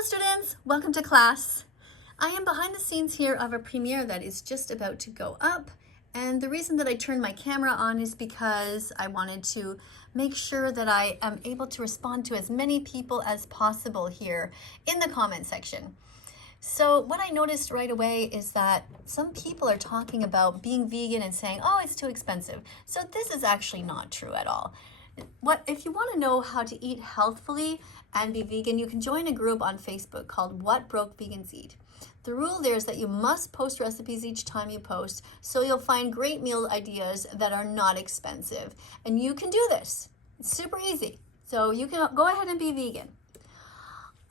Hello students, welcome to class. I am behind the scenes here of a premiere that is just about to go up, and the reason that I turned my camera on is because I wanted to make sure that I am able to respond to as many people as possible here in the comment section. So what I noticed right away is that some people are talking about being vegan and saying, oh, it's too expensive. So this is actually not true at all. If you want to know how to eat healthfully and be vegan, you can join a group on Facebook called What Broke Vegans Eat. The rule there is that you must post recipes each time you post, so you'll find great meal ideas that are not expensive. And you can do this. It's super easy. So you can go ahead and be vegan.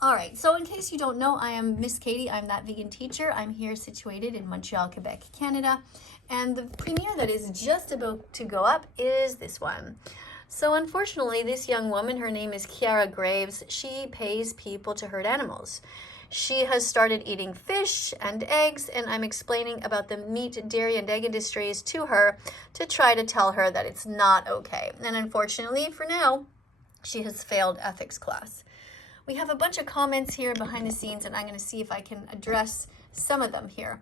All right, so in case you don't know, I am Miss Katie. I'm that vegan teacher. I'm here situated in Montreal, Quebec, Canada. And the premiere that is just about to go up is this one. So unfortunately, this young woman, her name is Kiara Graves, she pays people to hurt animals. She has started eating fish and eggs, and I'm explaining about the meat, dairy, and egg industries to her to try to tell her that it's not okay. And unfortunately, for now, she has failed ethics class. We have a bunch of comments here behind the scenes, and I'm going to see if I can address some of them here.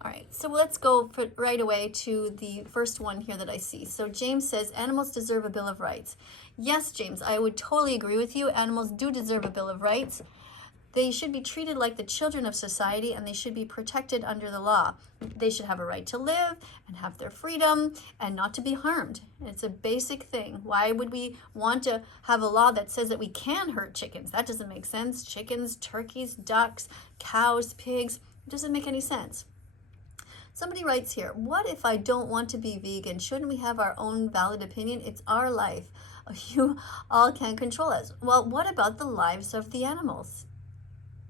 All right, so let's go right away to the first one here that I see. So James says, animals deserve a Bill of Rights. Yes, James, I would totally agree with you. Animals do deserve a Bill of Rights. They should be treated like the children of society, and they should be protected under the law. They should have a right to live and have their freedom and not to be harmed. It's a basic thing. Why would we want to have a law that says that we can hurt chickens? That doesn't make sense. Chickens, turkeys, ducks, cows, pigs, it doesn't make any sense. Somebody writes here, what if I don't want to be vegan? Shouldn't we have our own valid opinion? It's our life. You all can't control us. Well, what about the lives of the animals?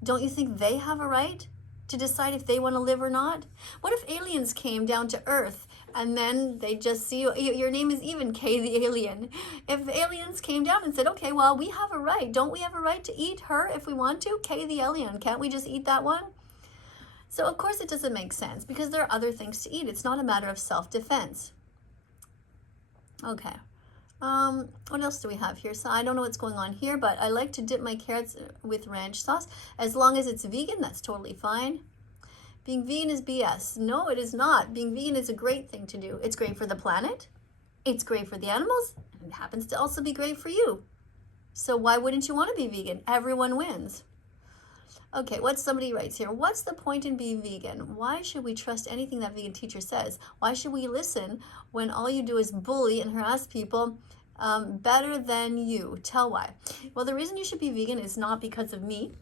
Don't you think they have a right to decide if they want to live or not? What if aliens came down to Earth and then they just see you? Your name is even Kay the alien. If aliens came down and said, okay, well, we have a right. Don't we have a right to eat her if we want to? Kay the alien. Can't we just eat that one? So of course it doesn't make sense because there are other things to eat. It's not a matter of self-defense. Okay. What else do we have here? So I don't know what's going on here, but I like to dip my carrots with ranch sauce. As long as it's vegan, that's totally fine. Being vegan is BS. No, it is not. Being vegan is a great thing to do. It's great for the planet. It's great for the animals. And it happens to also be great for you. So why wouldn't you want to be vegan? Everyone wins. Okay, what somebody writes here. What's the point in being vegan? Why should we trust anything that vegan teacher says? Why should we listen when all you do is bully and harass people better than you? Tell why. Well, the reason you should be vegan is not because of me.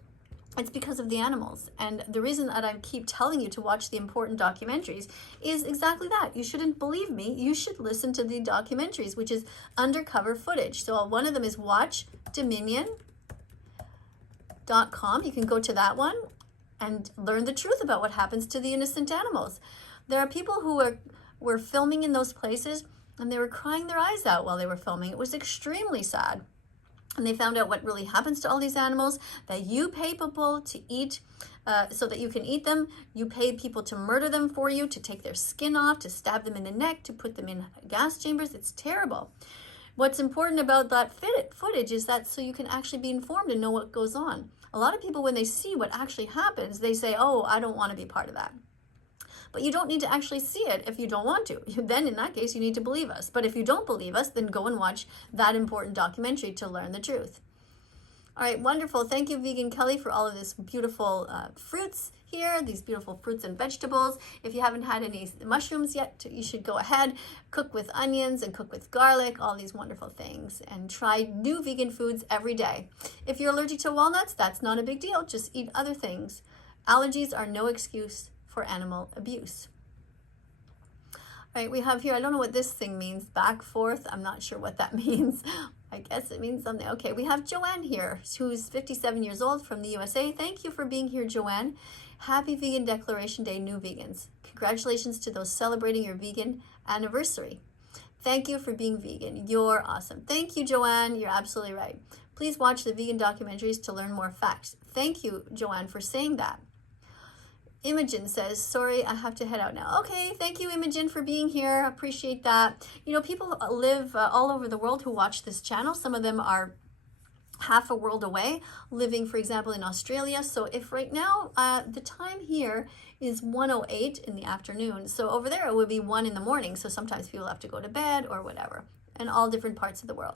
It's because of the animals. And the reason that I keep telling you to watch the important documentaries is exactly that. You shouldn't believe me. You should listen to the documentaries, which is undercover footage. So one of them is Watch Dominion. .com. You can go to that one and learn the truth about what happens to the innocent animals. There are people who were filming in those places and they were crying their eyes out while they were filming. It was extremely sad. And they found out what really happens to all these animals, that you pay people to eat so that you can eat them. You pay people to murder them for you, to take their skin off, to stab them in the neck, to put them in gas chambers. It's terrible. What's important about that footage is that so you can actually be informed and know what goes on. A lot of people, when they see what actually happens, they say, oh, I don't want to be part of that. But you don't need to actually see it if you don't want to. Then in that case, you need to believe us. But if you don't believe us, then go and watch that important documentary to learn the truth. All right, wonderful. Thank you, Vegan Kelly, for all of this beautiful fruits here, these beautiful fruits and vegetables. If you haven't had any mushrooms yet, you should go ahead, cook with onions and cook with garlic, all these wonderful things, and try new vegan foods every day. If you're allergic to walnuts, that's not a big deal. Just eat other things. Allergies are no excuse for animal abuse. All right, we have here, I don't know what this thing means, back, forth. I'm not sure what that means. I guess it means something. Okay, we have Joanne here, who's 57 years old from the USA. Thank you for being here, Joanne. Happy Vegan Declaration Day, new vegans. Congratulations to those celebrating your vegan anniversary. Thank you for being vegan. You're awesome. Thank you, Joanne. You're absolutely right. Please watch the vegan documentaries to learn more facts. Thank you, Joanne, for saying that. Imogen says, sorry, I have to head out now. Okay, thank you, Imogen, for being here. Appreciate that. You know, people live all over the world who watch this channel. Some of them are half a world away, living, for example, in Australia. So if right now, the time here is 1:08 in the afternoon. So over there, it would be 1 in the morning. So sometimes people have to go to bed or whatever, in all different parts of the world.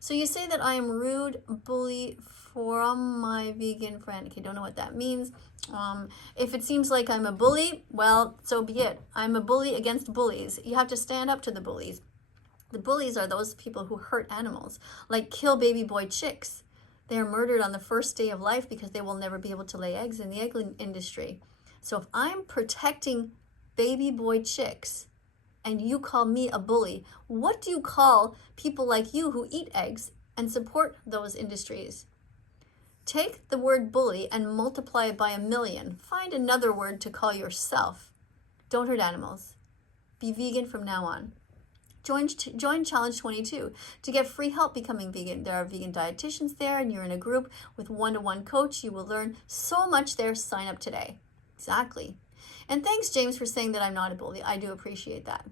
So you say that I am rude, bully from my vegan friend. Okay, don't know what that means. If it seems like I'm a bully, well, so be it. I'm a bully against bullies. You have to stand up to the bullies. The bullies are those people who hurt animals, like kill baby boy chicks. They are murdered on the first day of life because they will never be able to lay eggs in the egg industry. So if I'm protecting baby boy chicks and you call me a bully, what do you call people like you who eat eggs and support those industries? Take the word bully and multiply it by 1,000,000. Find another word to call yourself. Don't hurt animals. Be vegan from now on. Join Challenge 22 to get free help becoming vegan. There are vegan dietitians there, and you're in a group with one-to-one coach. You will learn so much there. Sign up today. Exactly. And thanks, James, for saying that I'm not a bully. I do appreciate that.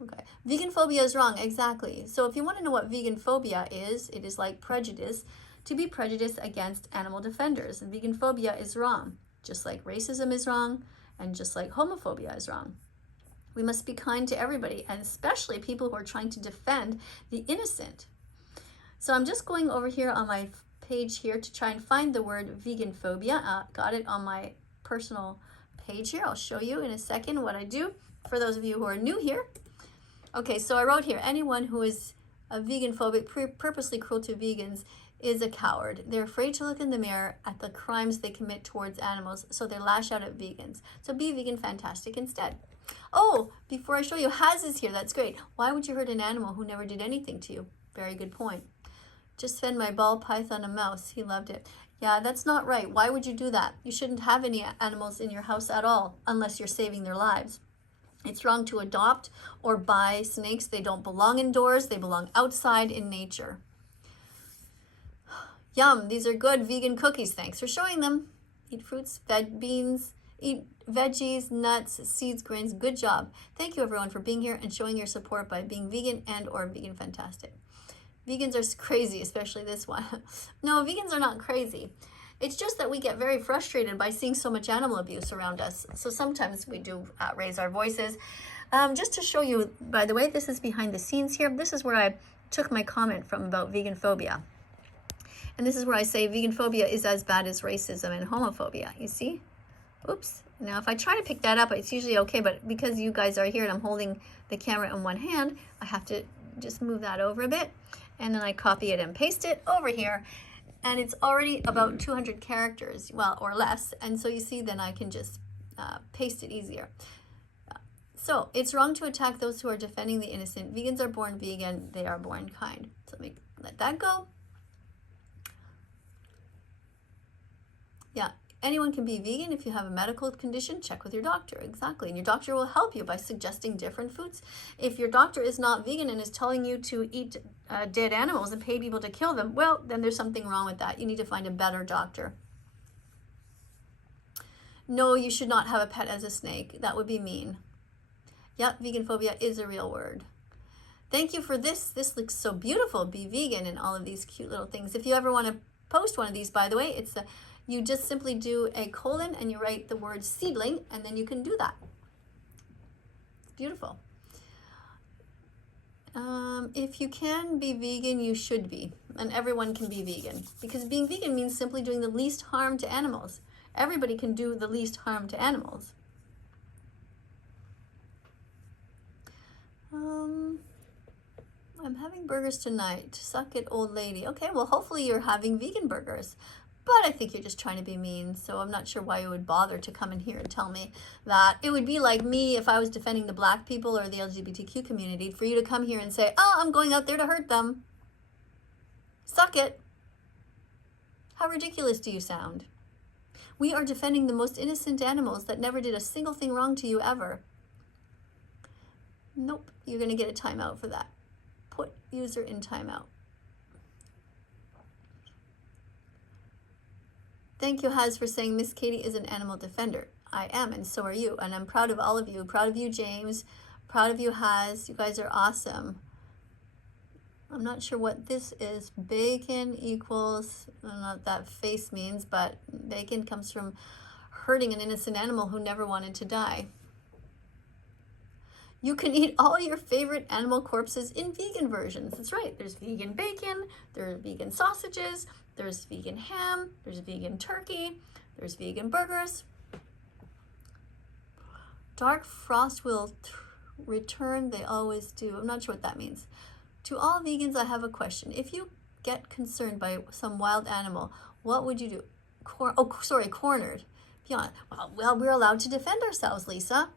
Okay. Vegan phobia is wrong. Exactly. So if you want to know what vegan phobia is, it is like prejudice, to be prejudiced against animal defenders. And vegan phobia is wrong, just like racism is wrong, and just like homophobia is wrong. We must be kind to everybody, and especially people who are trying to defend the innocent. So I'm just going over here on my page here to try and find the word vegan phobia. Got it on my personal page here. I'll show you in a second what I do for those of you who are new here. Okay, so I wrote here, anyone who is a vegan phobic, purposely cruel to vegans is a coward. They're afraid to look in the mirror at the crimes they commit towards animals, so they lash out at vegans. So be vegan fantastic instead. Oh, before I show you, Haz is here. That's great. Why would you hurt an animal who never did anything to you? Very good point. Just fed my ball python a mouse. He loved it. Yeah, that's not right. Why would you do that? You shouldn't have any animals in your house at all unless you're saving their lives. It's wrong to adopt or buy snakes. They don't belong indoors. They belong outside in nature. Yum, these are good vegan cookies. Thanks for showing them. Eat fruits, beans, eat veggies, nuts, seeds, grains. Good job. Thank you everyone for being here and showing your support by being vegan and or vegan fantastic. Vegans are crazy, especially this one. No, vegans are not crazy. It's just that we get very frustrated by seeing so much animal abuse around us. So sometimes we do raise our voices. Just to show you, by the way, this is behind the scenes here. This is where I took my comment from about vegan phobia. And this is where I say vegan phobia is as bad as racism and homophobia. You see? Oops. Now, if I try to pick that up, it's usually okay. But because you guys are here and I'm holding the camera in one hand, I have to just move that over a bit. And then I copy it and paste it over here. And it's already about 200 characters, well, or less. And so you see, then I can just paste it easier. So it's wrong to attack those who are defending the innocent. Vegans are born vegan. They are born kind. So let me let that go. Yeah, anyone can be vegan. If you have a medical condition, check with your doctor. Exactly. And your doctor will help you by suggesting different foods. If your doctor is not vegan and is telling you to eat dead animals and pay people to kill them, well, then there's something wrong with that. You need to find a better doctor. No, you should not have a pet as a snake. That would be mean. Yep, vegan phobia is a real word. Thank you for this. This looks so beautiful. Be vegan and all of these cute little things. If you ever want to post one of these, by the way, it's you just simply do a colon and you write the word seedling, and then you can do that. It's beautiful. If you can be vegan, you should be. And everyone can be vegan. Because being vegan means simply doing the least harm to animals. Everybody can do the least harm to animals. I'm having burgers tonight. Suck it, old lady. Okay, well, hopefully you're having vegan burgers. But I think you're just trying to be mean, so I'm not sure why you would bother to come in here and tell me that. It would be like me if I was defending the black people or the LGBTQ community, for you to come here and say, oh, I'm going out there to hurt them. Suck it. How ridiculous do you sound? We are defending the most innocent animals that never did a single thing wrong to you ever. Nope, you're going to get a timeout for that. Put user in timeout. Thank you, Haz, for saying Miss Katie is an animal defender. I am, and so are you. And I'm proud of all of you. Proud of you, James. Proud of you, Haz. You guys are awesome. I'm not sure what this is. Bacon equals, I don't know what that face means, but bacon comes from hurting an innocent animal who never wanted to die. You can eat all your favorite animal corpses in vegan versions. That's right. There's vegan bacon, there's vegan sausages, there's vegan ham, there's vegan turkey, there's vegan burgers. Dark frost will return, they always do. I'm not sure what that means. To all vegans, I have a question. If you get concerned by some wild animal, what would you do? Cornered. Beyond. Well, we're allowed to defend ourselves, Lisa.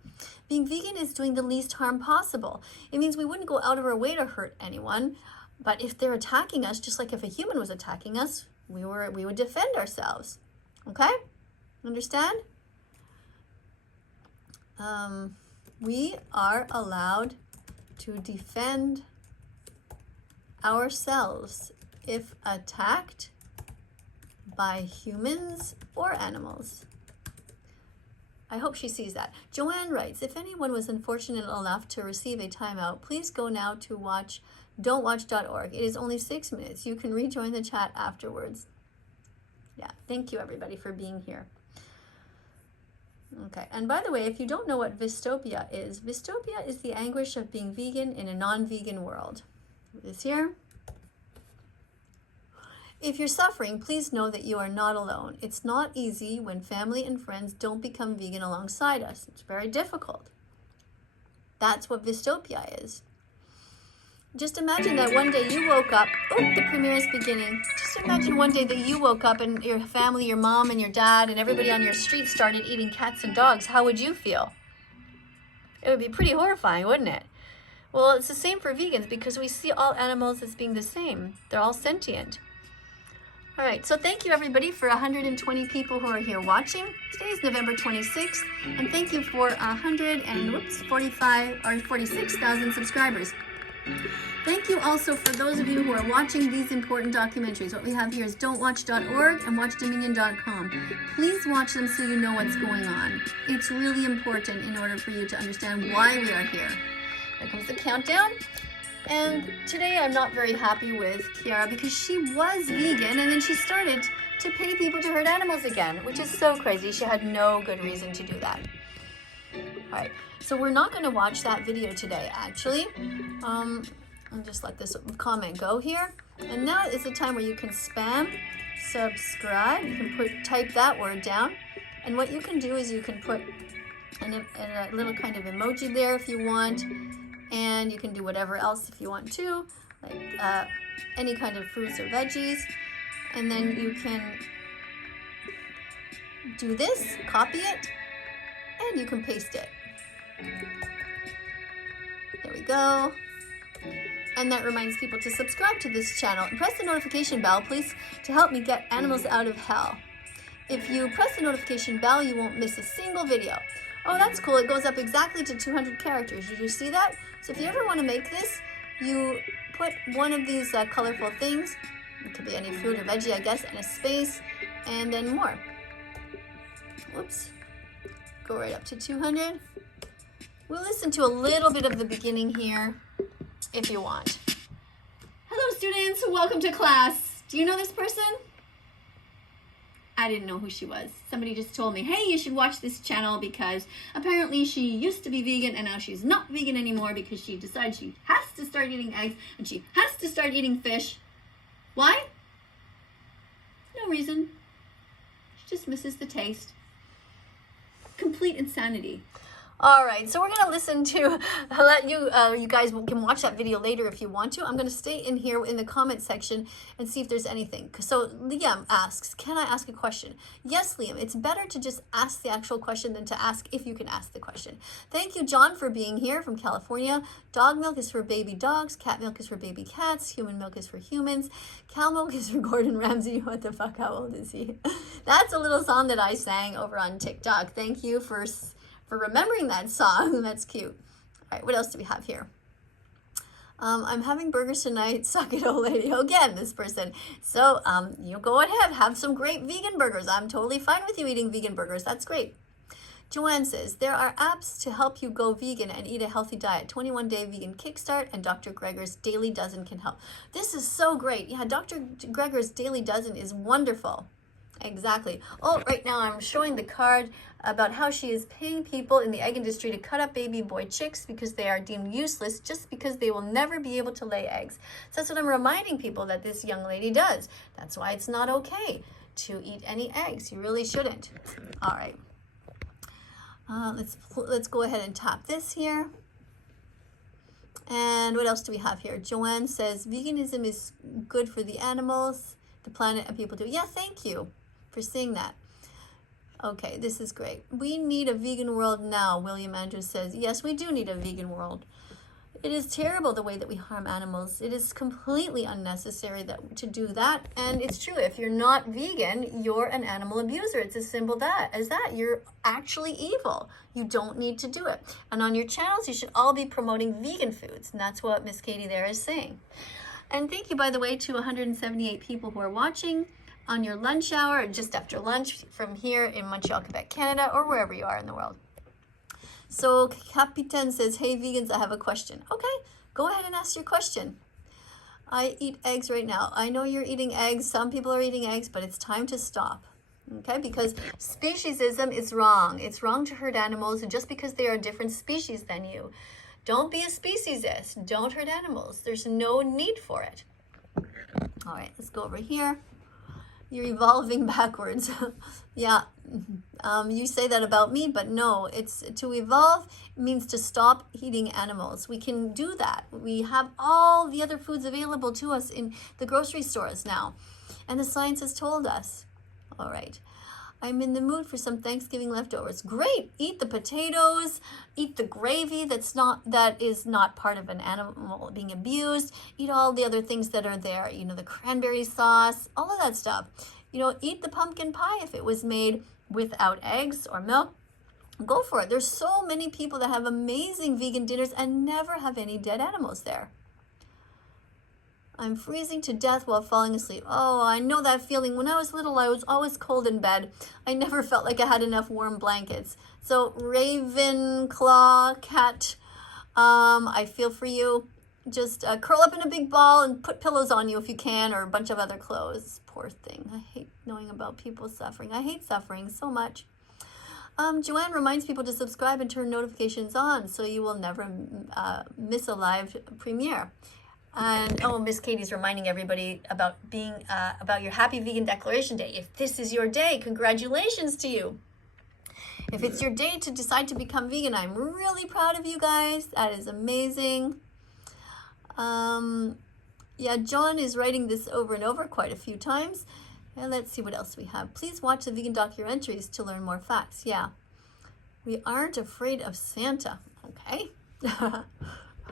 Being vegan is doing the least harm possible. It means we wouldn't go out of our way to hurt anyone, but if they're attacking us, just like if a human was attacking us, we would defend ourselves. Okay? Understand? We are allowed to defend ourselves if attacked by humans or animals. I hope she sees that. Joanne writes, if anyone was unfortunate enough to receive a timeout, please go now to don'twatch.org. It is only 6 minutes. You can rejoin the chat afterwards. Yeah, thank you everybody for being here. Okay, and by the way, if you don't know what vistopia is the anguish of being vegan in a non-vegan world. This here. If you're suffering, please know that you are not alone. It's not easy when family and friends don't become vegan alongside us. It's very difficult. That's what vistopia is. Just imagine that one day you woke up, the premiere is beginning. Just imagine one day that you woke up and your family, your mom and your dad and everybody on your street started eating cats and dogs. How would you feel? It would be pretty horrifying, wouldn't it? Well, it's the same for vegans because we see all animals as being the same. They're all sentient. All right, so thank you everybody for 120 people who are here watching. Today is November 26th, and thank you for 46,000 subscribers. Thank you also for those of you who are watching these important documentaries. What we have here is don'twatch.org and watchdominion.com. Please watch them so you know what's going on. It's really important in order for you to understand why we are here. Here comes the countdown. And today I'm not very happy with Kiara because she was vegan and then she started to pay people to hurt animals again, which is so crazy. She had no good reason to do that. All right, so we're not going to watch that video today, actually. I'll just let this comment go here. And now is the time where you can spam, subscribe. You can type that word down. And what you can do is you can put a little kind of emoji there if you want. And you can do whatever else if you want to, like any kind of fruits or veggies. And then you can do this, copy it, and you can paste it. There we go. And that reminds people to subscribe to this channel and press the notification bell, please, to help me get animals out of hell. If you press the notification bell, you won't miss a single video. Oh, that's cool. It goes up exactly to 200 characters. Did you see that? So if you ever want to make this, you put one of these colorful things. It could be any fruit or veggie, I guess, and a space, and then more. Whoops. Go right up to 200. We'll listen to a little bit of the beginning here if you want. Hello, students. Welcome to class. Do you know this person? I didn't know who she was. Somebody just told me, hey, you should watch this channel because apparently she used to be vegan and now she's not vegan anymore because she decided she has to start eating eggs and she has to start eating fish. Why? No reason. She just misses the taste. Complete insanity. All right, so we're gonna listen to, let you, you guys can watch that video later if you want to. I'm gonna stay in here in the comment section and see if there's anything. So Liam asks, can I ask a question? Yes, Liam, it's better to just ask the actual question than to ask if you can ask the question. Thank you, John, for being here from California. Dog milk is for baby dogs, cat milk is for baby cats, human milk is for humans, cow milk is for Gordon Ramsay. What the fuck, how old is he? That's a little song that I sang over on TikTok. Thank you for remembering that song. That's cute. All right, what else do we have here? I'm having burgers tonight. Suck it, old lady. Again, this person. So you go ahead, have some great vegan burgers. I'm totally fine with you eating vegan burgers. That's great. Joanne says, there are apps to help you go vegan and eat a healthy diet. 21-day vegan kickstart and Dr. Greger's Daily Dozen can help. This is so great. Yeah, Dr. Greger's Daily Dozen is wonderful. Exactly. Oh, right now I'm showing the card about how she is paying people in the egg industry to cut up baby boy chicks because they are deemed useless just because they will never be able to lay eggs. So that's what I'm reminding people that this young lady does. That's why it's not okay to eat any eggs. You really shouldn't. All right. Let's go ahead and tap this here. And what else do we have here? Joanne says veganism is good for the animals, the planet, and people do. Yeah, thank you for seeing that. Okay, this is great. We need a vegan world now, William Andrews says. Yes, we do need a vegan world. It is terrible the way that we harm animals. It is completely unnecessary to do that. And it's true, if you're not vegan, you're an animal abuser. It's as simple as that. You're actually evil. You don't need to do it. And on your channels, you should all be promoting vegan foods. And that's what Miss Katie there is saying. And thank you, by the way, to 178 people who are watching on your lunch hour or just after lunch from here in Montreal, Quebec, Canada, or wherever you are in the world. So Capitan says, hey, vegans, I have a question. Okay, go ahead and ask your question. I eat eggs right now. I know you're eating eggs. Some people are eating eggs, but it's time to stop. Okay, because speciesism is wrong. It's wrong to hurt animals just because they are a different species than you. Don't be a speciesist. Don't hurt animals. There's no need for it. All right, let's go over here. You're evolving backwards. Yeah, you say that about me, but no, it's to evolve means to stop eating animals. We can do that. We have all the other foods available to us in the grocery stores now, and the science has told us. All right, I'm in the mood for some Thanksgiving leftovers. Great, eat the potatoes, eat the gravy that is not part of an animal being abused. Eat all the other things that are there, you know, the cranberry sauce, all of that stuff. You know, eat the pumpkin pie if it was made without eggs or milk. Go for it. There's so many people that have amazing vegan dinners and never have any dead animals there. I'm freezing to death while falling asleep. Oh, I know that feeling. When I was little, I was always cold in bed. I never felt like I had enough warm blankets. So Ravenclaw cat, I feel for you. Just curl up in a big ball and put pillows on you if you can, or a bunch of other clothes. Poor thing. I hate knowing about people suffering. I hate suffering so much. Joanne reminds people to subscribe and turn notifications on so you will never miss a live premiere. And oh, Miss Katie's reminding everybody about being about your Happy Vegan Declaration Day. If this is your day, congratulations to you. If it's your day to decide to become vegan, I'm really proud of you guys. That is amazing. Yeah, John is writing this over and over quite a few times. And let's see what else we have. Please watch the vegan documentaries to learn more facts. Yeah, we aren't afraid of Santa. Okay.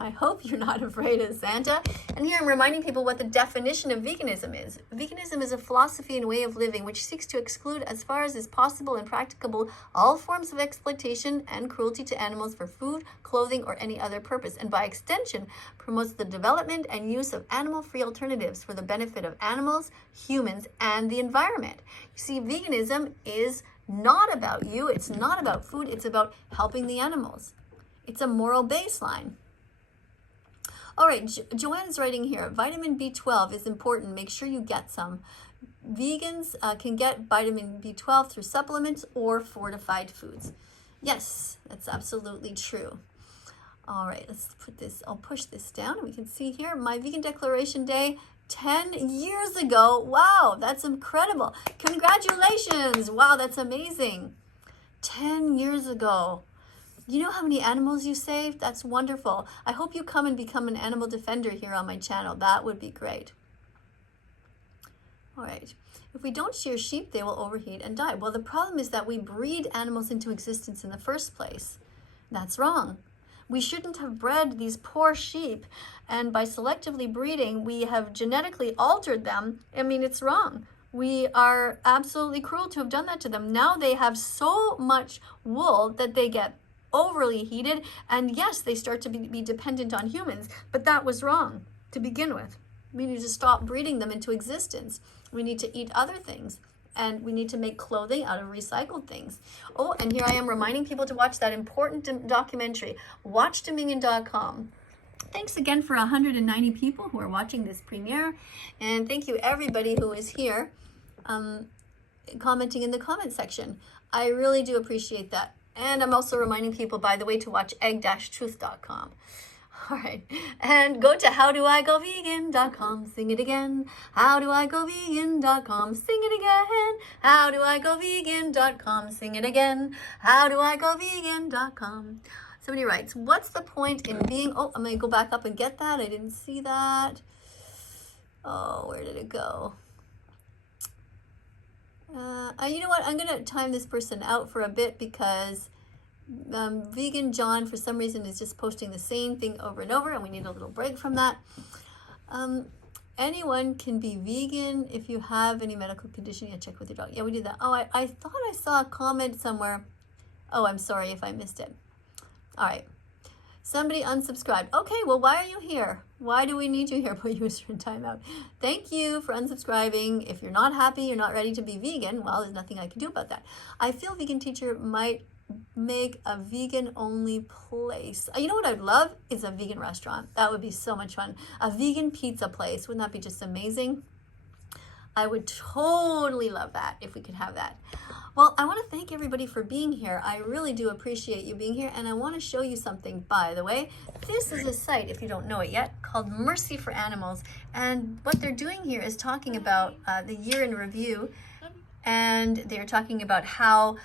I hope you're not afraid of Santa. And here I'm reminding people what the definition of veganism is. Veganism is a philosophy and way of living which seeks to exclude, as far as is possible and practicable, all forms of exploitation and cruelty to animals for food, clothing, or any other purpose, and by extension promotes the development and use of animal-free alternatives for the benefit of animals, humans, and the environment. You see, veganism is not about you. It's not about food. It's about helping the animals. It's a moral baseline. All right, Joanne's writing here, vitamin B12 is important. Make sure you get some. Vegans can get vitamin B12 through supplements or fortified foods. Yes, that's absolutely true. All right, let's put this, I'll push this down and we can see here, my Vegan Declaration Day 10 years ago. Wow, that's incredible. Congratulations. Wow, that's amazing. 10 years ago. You know how many animals you saved? That's wonderful. I hope you come and become an animal defender here on my channel. That would be great. All right. If we don't shear sheep, they will overheat and die. Well, the problem is that we breed animals into existence in the first place. That's wrong. We shouldn't have bred these poor sheep, and by selectively breeding, we have genetically altered them. I mean, it's wrong. We are absolutely cruel to have done that to them. Now they have so much wool that they get overly heated, and yes, they start to be dependent on humans, but that was wrong to begin with. We need to stop breeding them into existence. We need to eat other things and we need to make clothing out of recycled things. Oh, and here I am reminding people to watch that important documentary, watchdominion.com. Thanks again for 190 people who are watching this premiere, and thank you everybody who is here commenting in the comment section. I really do appreciate that. And I'm also reminding people, by the way, to watch egg-truth.com. All right, and go to howdoigovegan.com, sing it again. Howdoigovegan.com, sing it again. Howdoigovegan.com, sing it again. Howdoigovegan.com. Somebody writes, what's the point in being, oh, I'm going to go back up and get that. I didn't see that. Oh, where did it go? You know what? I'm going to time this person out for a bit because Vegan John, for some reason, is just posting the same thing over and over, and we need a little break from that. Anyone can be vegan if you have any medical condition. Yeah, check with your doctor. Yeah, we did that. Oh, I thought I saw a comment somewhere. Oh, I'm sorry if I missed it. All right. Somebody unsubscribed. Okay, well, why are you here? Why do we need you here? Put user in timeout. Thank you for unsubscribing. If you're not happy, you're not ready to be vegan, well, there's nothing I can do about that. I feel Vegan Teacher might make a vegan-only place. You know what I'd love is a vegan restaurant. That would be so much fun. A vegan pizza place. Wouldn't that be just amazing? I would totally love that if we could have that. Well, I want to thank everybody for being here. I really do appreciate you being here, and I want to show you something, by the way. This is a site, if you don't know it yet, called Mercy for Animals, and what they're doing here is talking about the year in review, and they're talking about how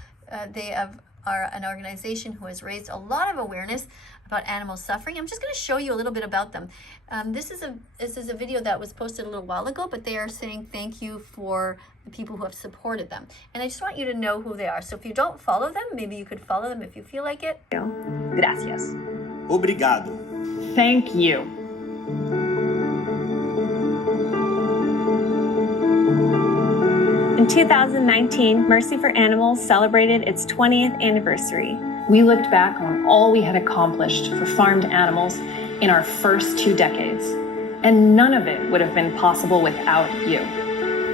they are an organization who has raised a lot of awareness about animal suffering. I'm just going to show you a little bit about them. This is a video that was posted a little while ago, but they are saying thank you for the people who have supported them. And I just want you to know who they are. So if you don't follow them, maybe you could follow them if you feel like it. Gracias. Obrigado. Thank you. In 2019, Mercy for Animals celebrated its 20th anniversary. We looked back on all we had accomplished for farmed animals in our first 2 decades, and none of it would have been possible without you.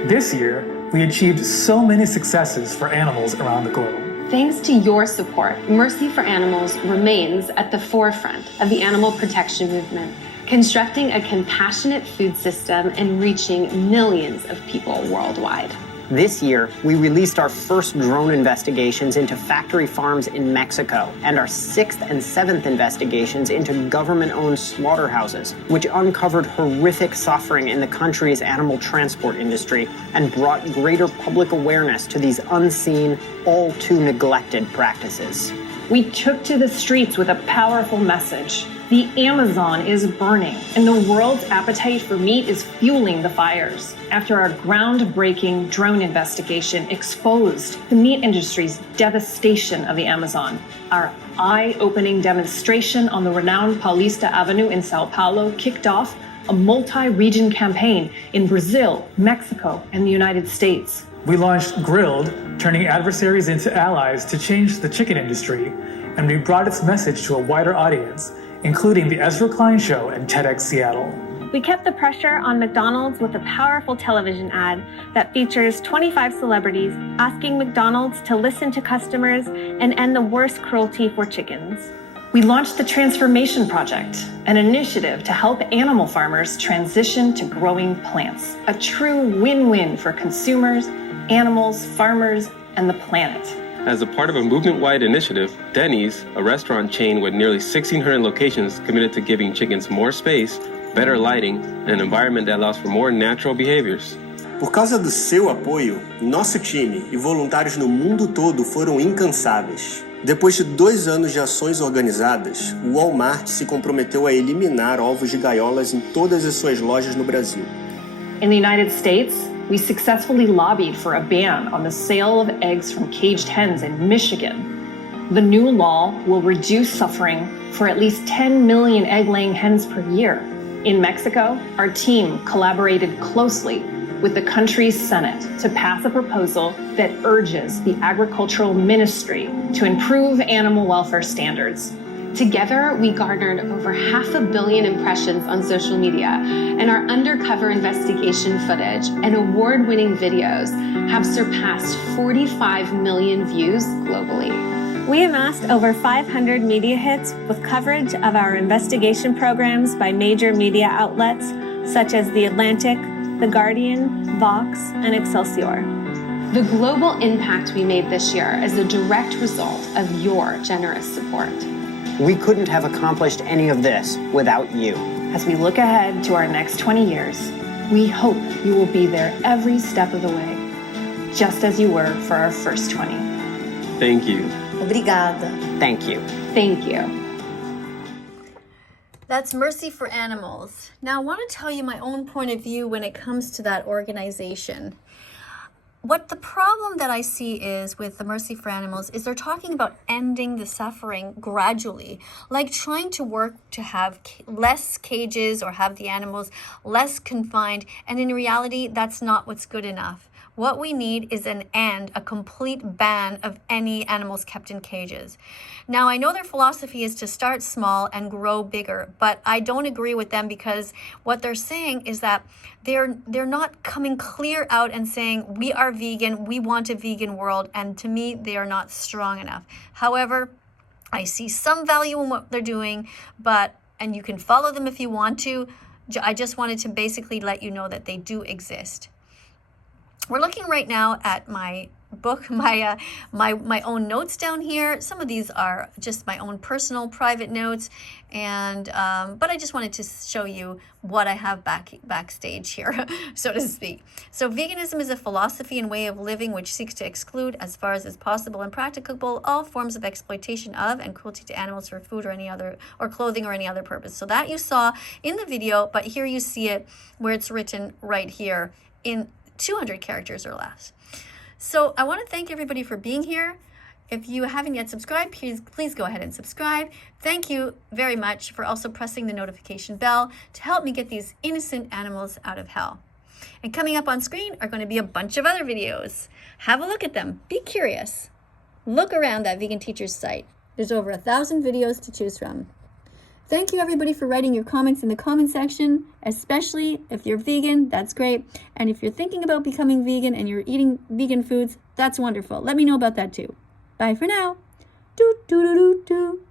This year, we achieved so many successes for animals around the globe. Thanks to your support, Mercy for Animals remains at the forefront of the animal protection movement, constructing a compassionate food system and reaching millions of people worldwide. This year, we released our first drone investigations into factory farms in Mexico and our 6th and 7th investigations into government-owned slaughterhouses, which uncovered horrific suffering in the country's animal transport industry and brought greater public awareness to these unseen, all too neglected practices. We took to the streets with a powerful message. The Amazon is burning, and the world's appetite for meat is fueling the fires. After our groundbreaking drone investigation exposed the meat industry's devastation of the Amazon, our eye-opening demonstration on the renowned Paulista Avenue in Sao Paulo kicked off a multi-region campaign in Brazil, Mexico, and the United States. We launched Grilled, turning adversaries into allies to change the chicken industry, and we brought its message to a wider audience, including the Ezra Klein Show and TEDx Seattle. We kept the pressure on McDonald's with a powerful television ad that features 25 celebrities asking McDonald's to listen to customers and end the worst cruelty for chickens. We launched the Transformation Project, an initiative to help animal farmers transition to growing plants. A true win-win for consumers, animals, farmers, and the planet. As a part of a movement-wide initiative, Denny's, a restaurant chain with nearly 1,600 locations, committed to giving chickens more space, better lighting, and an environment that allows for more natural behaviors. Por causa do seu apoio, nosso time e voluntários no mundo todo foram incansáveis. Depois de 2 anos de ações organizadas, o Walmart se comprometeu a eliminar ovos de gaiolas em todas as suas lojas no Brasil. In the United States, we successfully lobbied for a ban on the sale of eggs from caged hens in Michigan. The new law will reduce suffering for at least 10 million egg-laying hens per year. In Mexico, our team collaborated closely with the country's Senate to pass a proposal that urges the Agricultural Ministry to improve animal welfare standards. Together, we garnered over 500 million impressions on social media, and our undercover investigation footage and award-winning videos have surpassed 45 million views globally. We amassed over 500 media hits with coverage of our investigation programs by major media outlets such as The Atlantic, The Guardian, Vox, and Excelsior. The global impact we made this year is a direct result of your generous support. We couldn't have accomplished any of this without you. As we look ahead to our next 20 years, we hope you will be there every step of the way, just as you were for our first 20. Thank you. Obrigada. Thank you. Thank you. That's Mercy for Animals. Now, I want to tell you my own point of view when it comes to that organization. What the problem that I see is with the Mercy for Animals is they're talking about ending the suffering gradually, like trying to work to have less cages or have the animals less confined. And in reality, that's not what's good enough. What we need is an end, a complete ban of any animals kept in cages. Now, I know their philosophy is to start small and grow bigger, but I don't agree with them because what they're saying is that they're not coming clear out and saying, we are vegan, we want a vegan world, and to me, they are not strong enough. However, I see some value in what they're doing, and you can follow them if you want to. I just wanted to basically let you know that they do exist. We're looking right now at my book, my own notes down here. Some of these are just my own personal private notes, and but I just wanted to show you what I have backstage here, so to speak. So veganism is a philosophy and way of living which seeks to exclude, as far as is possible and practicable, all forms of exploitation of and cruelty to animals for food or any other, or clothing or any other purpose. So that you saw in the video, but here you see it where it's written right here in 200 characters or less. So I want to thank everybody for being here. If you haven't yet subscribed, please go ahead and subscribe. Thank you very much for also pressing the notification bell to help me get these innocent animals out of hell. And coming up on screen are going to be a bunch of other videos. Have a look at them. Be curious. Look around that Vegan Teacher's site. There's over 1,000 videos to choose from. Thank you everybody for writing your comments in the comment section, especially if you're vegan, that's great. And if you're thinking about becoming vegan and you're eating vegan foods, that's wonderful. Let me know about that too. Bye for now. Doo doo doo doo doo.